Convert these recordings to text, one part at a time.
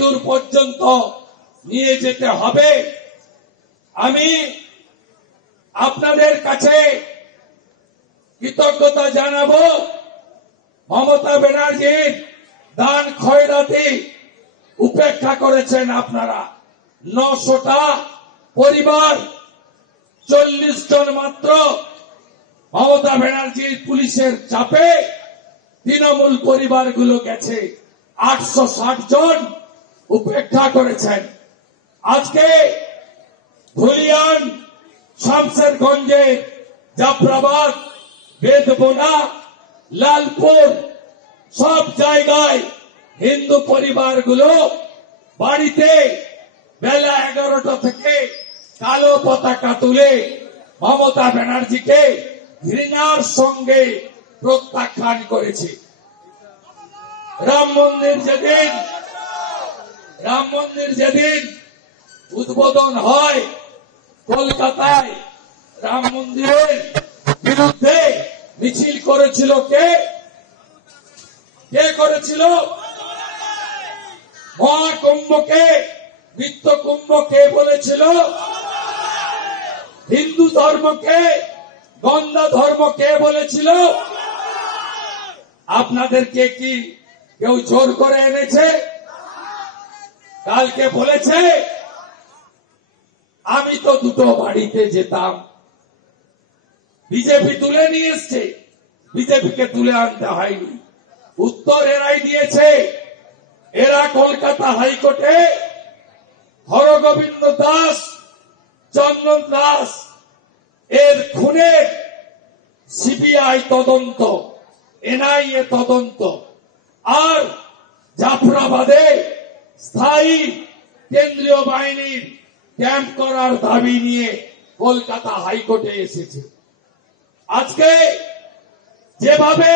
দূর পর্যন্ত নিয়ে যেতে হবে। আমি আপনাদের কাছে কৃতজ্ঞতা জানাবো। মমতা ব্যানার্জির দান খয়রাতি উপেক্ষা করেছেন আপনারা। 900টা পরিবার, 40 জন মাত্র মমতা ব্যানার্জির পুলিশের চাপে তৃণমূল পরিবারগুলো গেছে। 860 জন উপেক্ষা করেছেন। আজকে ধুলিয়ান, শামসেরগঞ্জে, জাফরাবাদ, বেদবোনা, লালপুর সব জায়গায় হিন্দু পরিবারগুলো বাড়িতে বেলা 11টা থেকে কালো পতাকা তুলে মমতা ব্যানার্জিকে ঘৃণার সঙ্গে প্রত্যাখ্যান করেছে। রাম মন্দির যেদিন উদ্বোধন হয় কলকাতায়, রাম মন্দিরের বিরুদ্ধে মিছিল করেছিল কে করেছিল? মহাকুম্ভকে মিথ্য কুম্ভ কে বলেছিল? হিন্দু ধর্মকে গন্ধা ধর্ম কে বলেছিল? আপনাদেরকে কি কেউ জোর করে এনেছে? কালকে বলেছে আমি তো দুটো বাড়িতে যেতাম। বিজেপি তুলে নিয়ে এসছে, বিজেপিকে তুলে আনতে হয়নি। উত্তর এরাই দিয়েছে। এরা কলকাতা হাইকোর্টে হরগোবিন্দ দাস, চন্দন দাস এর খুনের সিবিআই তদন্ত, এনআইএ তদন্ত আর জাফরাবাদে স্থায়ী কেন্দ্রীয় বাহিনীর ক্যাম্প করার দাবি নিয়ে কলকাতা হাইকোর্টে এসেছে। আজকে যেভাবে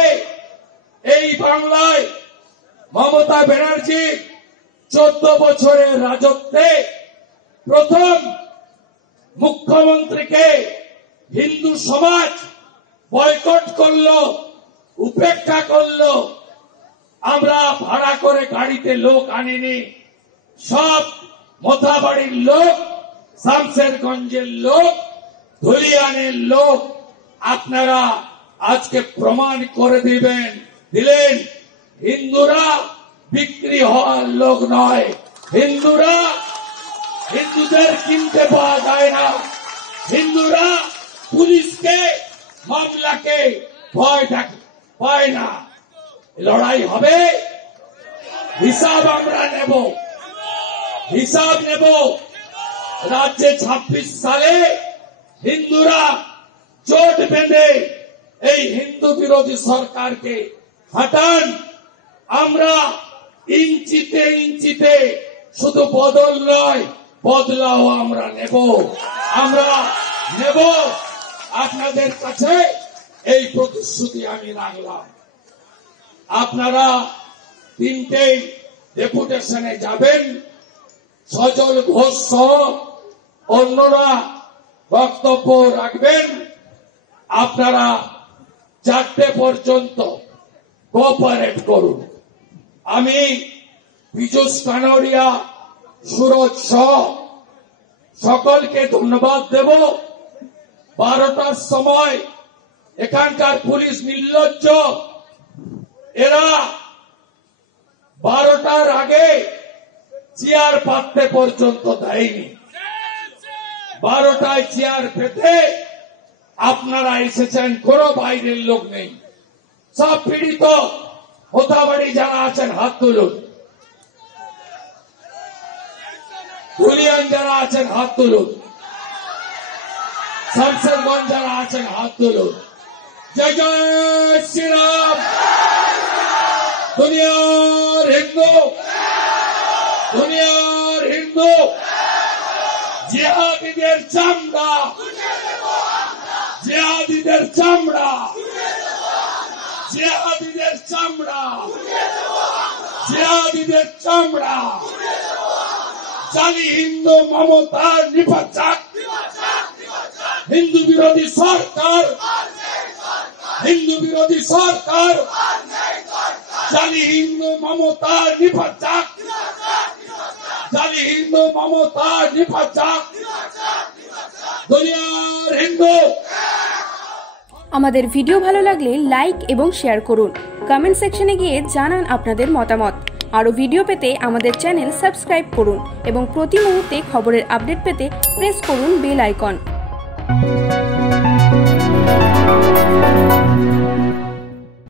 এই বাংলায় মমতা ব্যানার্জি 14 বছরের রাজত্বে প্রথম মুখ্যমন্ত্রীকে হিন্দু সমাজ বয়কট করলো, উপেক্ষা করলো। আমরা ভাড়া করে গাড়িতে লোক আনিনি, সব মোথাবাড়ির লোক, শামসেরগঞ্জের লোক, ধুলিয়ানের লোক। আপনারা আজকে প্রমাণ করে দিলেন হিন্দুরা বিক্রি হওয়ার লোক নয়। হিন্দুদের কিনতে পাওয়া যায় না। হিন্দুরা পুলিশকে, মামলাকে ভয় পায় না। লড়াই হবে, হিসাব আমরা নেব। রাজ্যে 26 সালে হিন্দুরা জোট বেঁধে এই হিন্দু বিরোধী সরকারকে হটান। আমরা ইঞ্চিতে শুধু বদল নয়, বদলাও আমরা নেব। আপনাদের কাছে এই প্রতিশ্রুতি আমি রাখলাম। আপনারা 3টে ডেপুটেশনে যাবেন। সজল ঘোষ সহ অন্যরা বক্তব্য রাখবেন। আপনারা 4টে পর্যন্ত কোঅপারেট করুন। আমি পীযূষ কানোরিয়া, সুরজ সহ সকলকে ধন্যবাদ দেব। 12টার সময় এখানকার পুলিশ নির্লজ্জ। এরা 12টার আগে চেয়ার পাততে পর্যন্ত দেয়নি। 12টায় চেয়ার পেতে আপনারা এসেছেন, কোন বাইরের লোক নেই। সব পীড়িত মোথাবাড়ি যারা আছেন হাত তুলুন, ধুলিয়ান যারা আছেন হাত তুলুন, শামসেরগঞ্জ যারা আছেন হাত তুলুন। জয় জয় শ্রীরাম। দুনিয়ার হিন্দু জিহাদিদের চামড়া, জানি হিন্দু মমতার নিপাত। হিন্দু বিরোধী সরকার, জানি হিন্দু মমতার নিপাত। জালি হিন্দু মমতা নিপাত যাক, দুনিয়ার হিন্দু। আমাদের ভিডিও ভালো লাগলে লাইক এবং শেয়ার করুন। কমেন্ট সেকশনে গিয়ে জানান আপনাদের মতামত। আরও ভিডিও পেতে আমাদের চ্যানেল সাবস্ক্রাইব করুন এবং প্রতি মুহূর্তে খবরের আপডেট পেতে প্রেস করুন বেল আইকন।